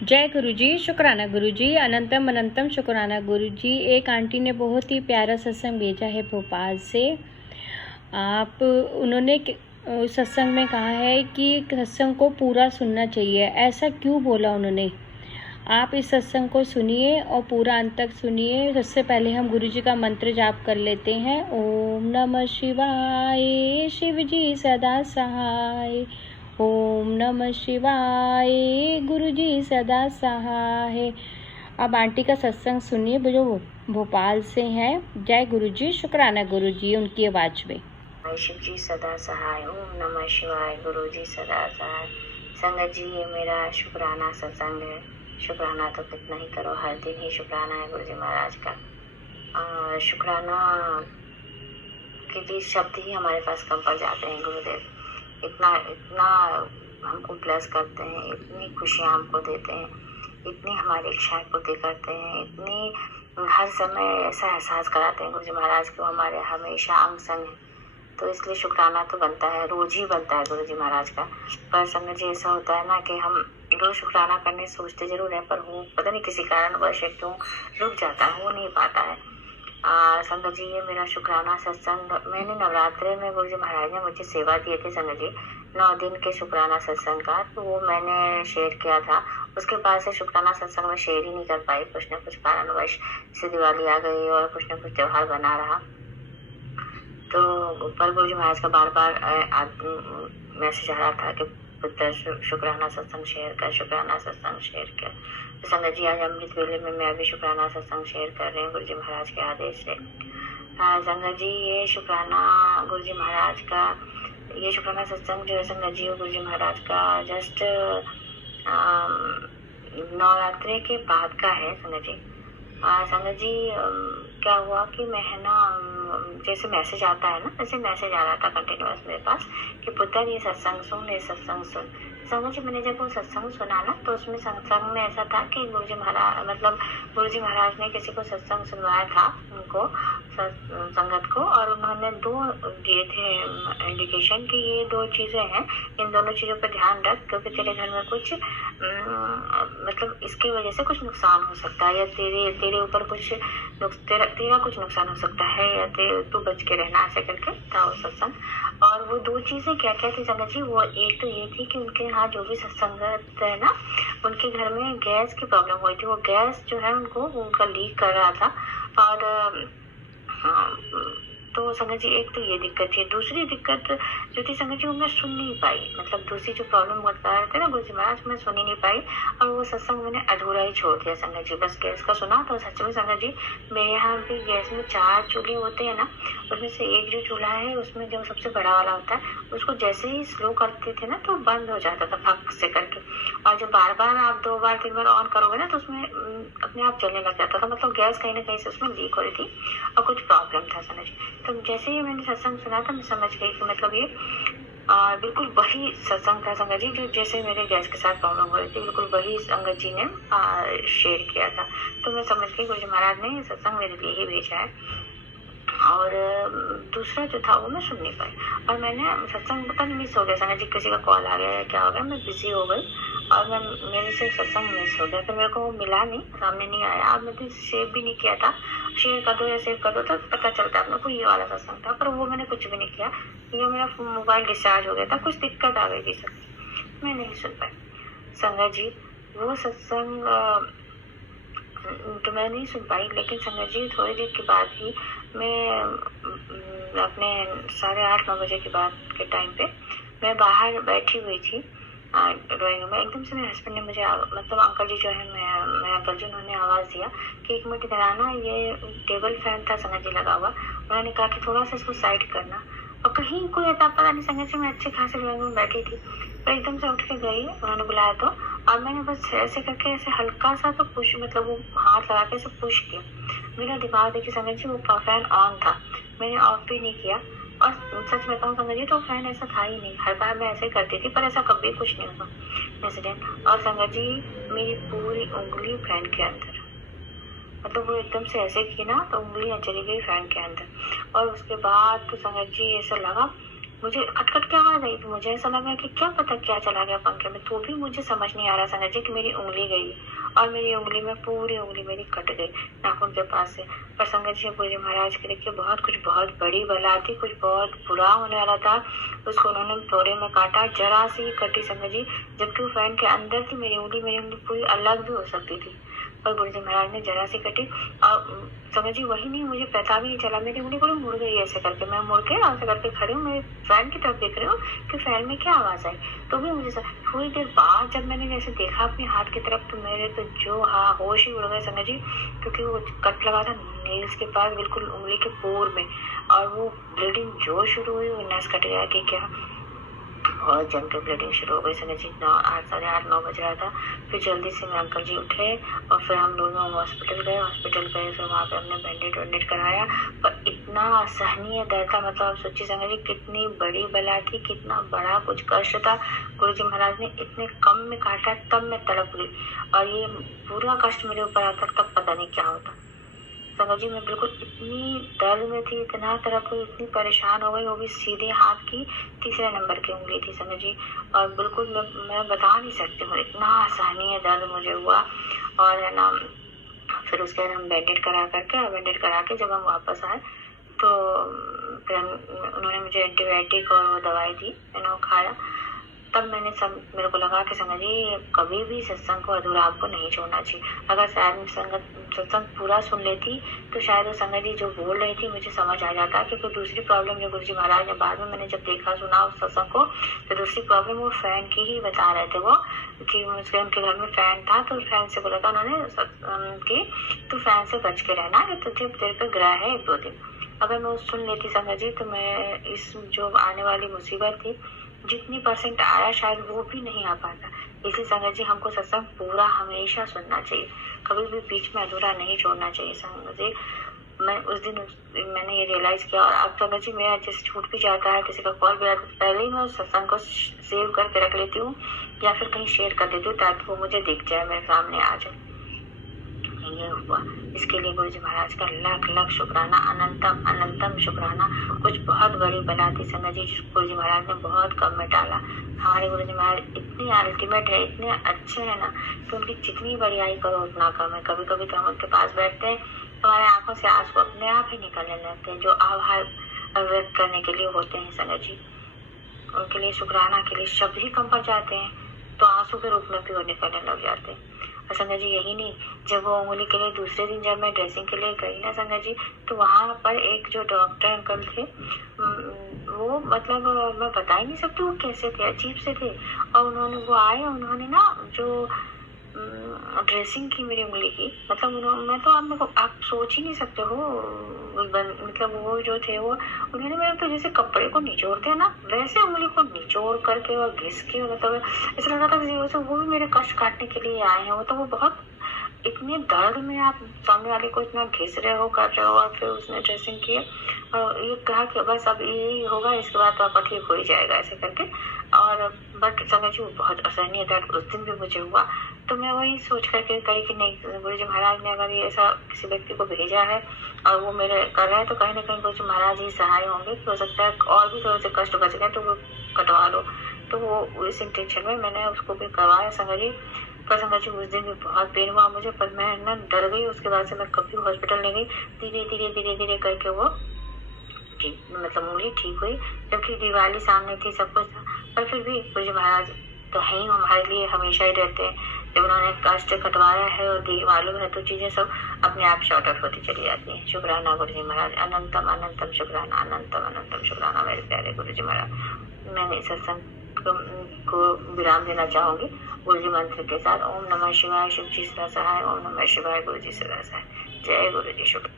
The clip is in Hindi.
जय गुरु जी, शुक्राना गुरु जी, अनंतम अनंतम शुक्राना गुरु जी। एक आंटी ने बहुत ही प्यारा सत्संग भेजा है भोपाल से। उन्होंने उस सत्संग में कहा है कि सत्संग को पूरा सुनना चाहिए। ऐसा क्यों बोला उन्होंने? आप इस सत्संग को सुनिए और पूरा अंत तक सुनिए। सबसे पहले हम गुरु जी का मंत्र जाप कर लेते हैं। ओम नमः शिवाय, शिव जी सदा सहाय। ओम नमः शिवाय, गुरु जी सदा सहाय। अब आंटी का सत्संग सुनिए, जो भोपाल से हैं। जय गुरु जी, शुक्राना गुरु जी, उनकी आवाज में। शिव जी सदा सहाय। ओम नमः शिवाय, गुरु जी सदा सहाय। संगत जी, ये मेरा शुक्राना सत्संग है। शुक्राना तो कितना ही करो, हर दिन ही शुक्राना है गुरु जी महाराज का। शुक्राना के लिए शब्द ही हमारे पास कम पड़ जाते हैं। गुरुदेव इतना इतना हमको ब्लेस करते हैं, इतनी खुशियाँ हमको देते हैं, इतनी हमारी इच्छाएं पूरी करते हैं, इतनी हर समय ऐसा एहसास कराते हैं गुरु जी महाराज को हमारे हमेशा अंग संग है। तो इसलिए शुक्राना तो बनता है, रोज ही बनता है गुरु जी महाराज का। पर संगत जी, ऐसा होता है ना कि हम रोज शुक्राना करने सोचते जरूर है, पर वो पता नहीं किसी कारणवश क्यों रुक जाता है, हो नहीं पाता है। संगत जी, ये मेरा शुक्राना सत्संग मैंने नवरात्रे में गुरु जी महाराज ने मुझे सेवा दिए थे संगत जी, 9 दिन के शुक्राना सत्संग का, तो वो मैंने शेयर किया था। उसके बाद से शुक्राना सत्संग में शेयर ही नहीं कर पाई, कुछ न कुछ कारणवश। जैसे दिवाली आ गई और कुछ न कुछ त्योहार बना रहा, तो पर गुरु जी महाराज का बार बार मैसेज आ रहा था कि पुत्र शुक्राना सत्संग शेयर कर, शुक्राना सत्संग शेयर कर। तो संगत जी, आज अमृत वेले में मैं भी शुक्राना सत्संग शेयर कर रही हूँ गुरु जी महाराज के आदेश से। संगत जी, ये शुक्राना गुरु जी महाराज का, ये शुक्राना सत्संग जो है संगत जी, गुरु जी महाराज का जस्ट नवरात्रि के बाद का है संगत जी। संगत जी, क्या हुआ कि मैं है ना, जैसे मैसेज आता है ना, जैसे मैसेज आ रहा था कंटिन्यूअस मेरे पास कि पुत्र ये सत्संग सुन, ये सत्संग सुन। संगत जी, मैंने जब वो सत्संग सुना ना, तो उसमें सत्संग में ऐसा था कि गुरु जी महाराज ने किसी को सत्संग सुनवाया था उनको, संगत को, और उन्होंने 2 दिए थे इंडिकेशन कि ये 2 चीजें हैं, इन दोनों चीजों पर ध्यान रख, क्योंकि तेरे घर में कुछ मतलब इसकी वजह से कुछ नुकसान हो सकता है, या तेरे ऊपर कुछ तेरा कुछ नुकसान हो सकता है, या तू बच के रहना, ऐसे करके था वो सत्संग। और वो 2 चीजें क्या क्या थी संगत जी? वो एक तो ये थी कि उनके यहाँ जो भी सत्संगत है ना, उनके घर में गैस की प्रॉब्लम हुई थी। वो गैस जो है उनका लीक कर रहा था। और तो संगत जी, एक तो ये दिक्कत थी। दूसरी दिक्कत जो थी संगत जी, वो मैं सुन नहीं पाई, मतलब दूसरी जो प्रॉब्लम बता रहे थे ना गुरु जी महाराज, मैं सुन ही नहीं पाई, और वो सत्संग मैंने अधूरा ही छोड़ दिया संगत जी। बस गैस का सुना। तो सच में संगत जी, मेरे यहाँ भी गैस में 4 चूल्हे होते हैं ना, उसमें से एक जो चूल्हा है, उसमें जो सबसे बड़ा वाला होता है, उसको जैसे ही स्लो करते थे ना, तो बंद हो जाता था फक से करके। और जब बार बार आप 2 बार 3 बार ऑन करोगे ना, तो उसमें अपने आप जलने लग जाता था। मतलब गैस कहीं ना कहीं से उसमें लीक हो रही थी और कुछ प्रॉब्लम था संगत जी। तो जैसे ही मैंने सत्संग सुना था, मैं समझ गई कि मतलब ये बिल्कुल वही सत्संग था संगत जी, जो जैसे मेरे गैस के साथ प्रॉब्लम हो रही थी, बिल्कुल वही संगत जी ने शेयर किया था। तो मैं समझ गई गुरु जी महाराज ने सत्संग मेरे लिए ही भेजा है। और दूसरा जो था वो मैं सुन नहीं पाई, और मैंने सत्संग पता नहीं मिस हो गया संगत जी, किसी का कॉल आ गया या क्या हो गया, मैं बिजी हो गई, और मेरे से सत्संग मिस हो गया। फिर मेरे को वो मिला नहीं, सामने नहीं आया, और मैंने सेव भी नहीं किया था। शेयर कर दो या सेव कर दो तो पता चलता अपने को ये वाला सत्संग था, पर वो मैंने कुछ भी नहीं किया, क्योंकि मेरा मोबाइल डिस्चार्ज हो गया था, कुछ दिक्कत आ गई थी सत्संग, मैं नहीं सुन पाई संगत जी। वो सत्संग तो मैं नहीं सुन पाई, लेकिन संगत जी थोड़ी देर के बाद ही मैं अपने 8:30-9 बजे के बाद के टाइम पे मैं बाहर बैठी हुई थी ड्राइंग रूम में। एकदम से मेरे हस्बैंड ने मुझे मतलब अंकल जी जो है, मेरे अंकल जी, उन्होंने आवाज़ दिया कि 1 मिनट इधर आना। ये टेबल फैन था संगत जी लगा हुआ, उन्होंने कहा कि थोड़ा सा इसको साइड करना। और कहीं कोई ऐसा पता नहीं संगत जी, मैं अच्छे खासे ड्राइंग रूम में बैठी थी, तो एकदम से उठ के गई, उन्होंने बुलाया तो, और मैंने बस ऐसे करके ऐसे हल्का सा तो पुश, मतलब वो हाथ लगा के ऐसे पुश किया। मेरा दिमाग देखिए संगत जी, वो फैन ऑन था, मैंने ऑफ भी नहीं किया। और सच बताऊं संगत जी, तो फैन ऐसा था ही नहीं, हर बार मैं ऐसे ही करती थी, पर ऐसा कभी कुछ नहीं हुआ इंसिडेंट। और संगत जी, मेरी पूरी उंगली फैन के अंदर, मतलब वो एकदम से ऐसे की ना, तो उंगलियां चली गई फैन के अंदर। और उसके बाद तो संगत जी ऐसा लगा मुझे खटखट की आवाज आई तो मुझे ऐसा लगा कि क्या पता क्या चला गया पंखे में, तो भी मुझे समझ नहीं आ रहा संगत जी कि मेरी उंगली गई और मेरी उंगली में पूरी उंगली मेरी कट गई नाखून के पास से। पर संगत जी गुरु जी महाराज के देखिए बहुत बड़ी बला थी, कुछ बहुत बुरा होने वाला था। उसको उन्होंने थोड़े में काटा, जरा सी ही कटी संगत जी, जबकि वो फैन के अंदर थी मेरी उंगली पूरी अलग भी हो सकती थी, पर गुरु जी महाराज ने जरा सी कटी। और समझ जी वही नहीं, मुझे पता भी नहीं चला, मेरी उंगली पूरी मुड़ गई ऐसे करके। मैं मुड़ के ऐसे करके खड़ी हूँ, मैं फैन की तरफ देख रही हूँ कि फैन में क्या आवाज आई, तो भी मुझे थोड़ी देर बाद जब मैंने जैसे देखा अपने हाथ की तरफ, तो मेरे तो जो होश ही उड़ गए संगत जी, क्योंकि वो कट लगा था नेल्स के पास बिल्कुल उंगली के पोर में, और वो ब्लीडिंग जो शुरू हुई, वो नस कट गया कि क्या, बहुत जम के ब्लीडिंग शुरू हो गई संगत जी। 8, 8:30, 9 बज रहा था। फिर जल्दी से मेरे अंकल जी उठे और फिर हम दोनों हॉस्पिटल गए। फिर वहाँ पे हमने बैंडेड वैंडेड कराया, पर इतना असहनीय दर्द था, मतलब आप सोचिए संगत जी कितनी बड़ी बला थी, कितना बड़ा कुछ कष्ट था। गुरु जी महाराज ने इतने कम में काटा, तब मैं तड़प गई, और ये पूरा कष्ट मेरे ऊपर आता तब पता नहीं क्या होता संगत जी। मैं बिल्कुल इतनी दर्द में थी, इतना तरफ हुई, इतनी परेशान हो गई, वो भी सीधे हाथ की 3रे नंबर की उंगली थी संगत जी, और बिल्कुल मैं बता नहीं सकती हूँ, इतना असहनीय दर्द मुझे हुआ। और है ना, फिर उसके बाद हम बैंडेड करा के जब हम वापस आए तो फिर उन्होंने मुझे एंटीबायोटिक और वो दवाई दी, मैंने वो खाया। तब मेरे को लगा कि संगत जी कभी भी सत्संग को अधूरा आपको नहीं छोड़ना चाहिए। अगर शायद सत्संग पूरा सुन लेती तो शायद वो संगत जी जो बोल रही थी मुझे समझ आ जाता, क्योंकि दूसरी प्रॉब्लम जो गुरु जी महाराज ने बाद में मैंने जब देखा सुना उस सत्संग को, तो दूसरी प्रॉब्लम वो फैन की ही बता रहे थे, वो कि उनके घर में फैन था, तो फैन से बोला था उन्होंने कि तू फैन से बच के रहना, तुझे तेरे पे ग्रह है 1-2 दिन। अगर मैं सुन लेती संगत जी तो मैं इस जो आने वाली मुसीबत थी, जितनी % आया शायद वो भी नहीं आ पाता। इसलिए संगत जी हमको सत्संग पूरा हमेशा सुनना चाहिए, कभी भी बीच में अधूरा नहीं छोड़ना चाहिए संगत जी। मैं उस दिन मैंने ये रियलाइज किया, और अब संगत जी मेरा जैसे छूट भी जाता है, किसी का कॉल भी आता है, पहले ही मैं उस सत्संग को सेव करके रख लेती हूँ या फिर कहीं शेयर कर देती हूँ, ताकि वो मुझे दिख जाए, मेरे सामने आ जाए। ये हुआ, इसके लिए गुरु जी महाराज का लाख शुक्राना, अनंतम शुक्राना। कुछ बहुत बड़ी बला थी संगत जी, गुरु जी महाराज ने बहुत कम में टाला। हमारे गुरु जी महाराज इतने अल्टीमेट है, इतने अच्छे हैं ना, कि उनकी जितनी बड़ाई करो उतना कम है। कभी कभी तो हम उनके पास बैठते हैं, हमारे आंखों से आंसू अपने आप ही निकलने लगते हैं, जो आभार व्यक्त करने के लिए होते हैं संगत जी। उनके लिए शुक्राना के लिए शब्द ही कम पड़ जाते हैं, तो आंसू के रूप में भी वो निकलने लग जाते हैं। और संगत जी यही नहीं, जब वो उंगली के लिए दूसरे दिन जब मैं ड्रेसिंग के लिए गई ना संगत जी, तो वहाँ पर एक जो डॉक्टर अंकल थे, वो मतलब मैं बता ही नहीं सकती वो कैसे थे, अजीब से थे। और वो आए, उन्होंने ना जो ड्रेसिंग की मेरी उंगली की, मतलब मैं तो आप सोच ही नहीं सकते हो, मतलब वो जो थे वो उन्होंने मेरे तो जैसे कपड़े को निचोड़ते हैं ना, वैसे उंगली को निचोड़ करके और घिस के, मतलब ऐसा लग रहा था जैसे वो भी मेरे कष्ट काटने के लिए आए हैं। वो तो वो बहुत इतने दर्द में आप सामने वाले को इतना घिस रहे हो, कर रहे हो, और फिर उसने ड्रेसिंग की और ये कहा कि बस अब यही होगा, इसके बाद तो आपका ठीक हो ही जाएगा ऐसे करके। और बट समझ वो बहुत असहनीय दर्द उस दिन भी मुझे हुआ। तो मैं वही सोच करके करी कि नहीं, गुरु जी महाराज ने अगर ये ऐसा किसी व्यक्ति को भेजा है और वो मेरे कर रहा है, तो कहीं ना कहीं गुरु जी महाराज ही सहाय होंगे, हो सकता है और भी थोड़े से कष्ट बच गए तो वो कटवा लो। तो वो इस इंटेंशन में मैंने उसको भी करवाया संगत जी। पर संगत जी उस दिन भी बहुत पेन हुआ मुझे, पर मैं ना डर गई। उसके बाद से मैं कभी हॉस्पिटल नहीं गई। धीरे धीरे करके वो मतलब उंगली ठीक हुई, जबकि दिवाली सामने थी, सब कुछ था, पर फिर भी गुरु जी महाराज तो है ही हमारे लिए, हमेशा ही रहते हैं। जब उन्होंने कष्ट कटवाया है और मालूम है, तो चीजें सब अपने आप शॉर्ट आउट होती चली जाती हैं। शुक्राना गुरु जी महाराज, अनंतम शुक्राना, अनंतम शुक्राना मेरे प्यारे गुरु जी महाराज। मैंने सत्संग को विराम देना चाहूंगी गुरु जी मंत्र के साथ। ओम नमः शिवाय, शिव जी सदा सहाय। ओम नमः शिवाय, गुरु जी सदा सहाय। जय गुरु जी। शुक्र।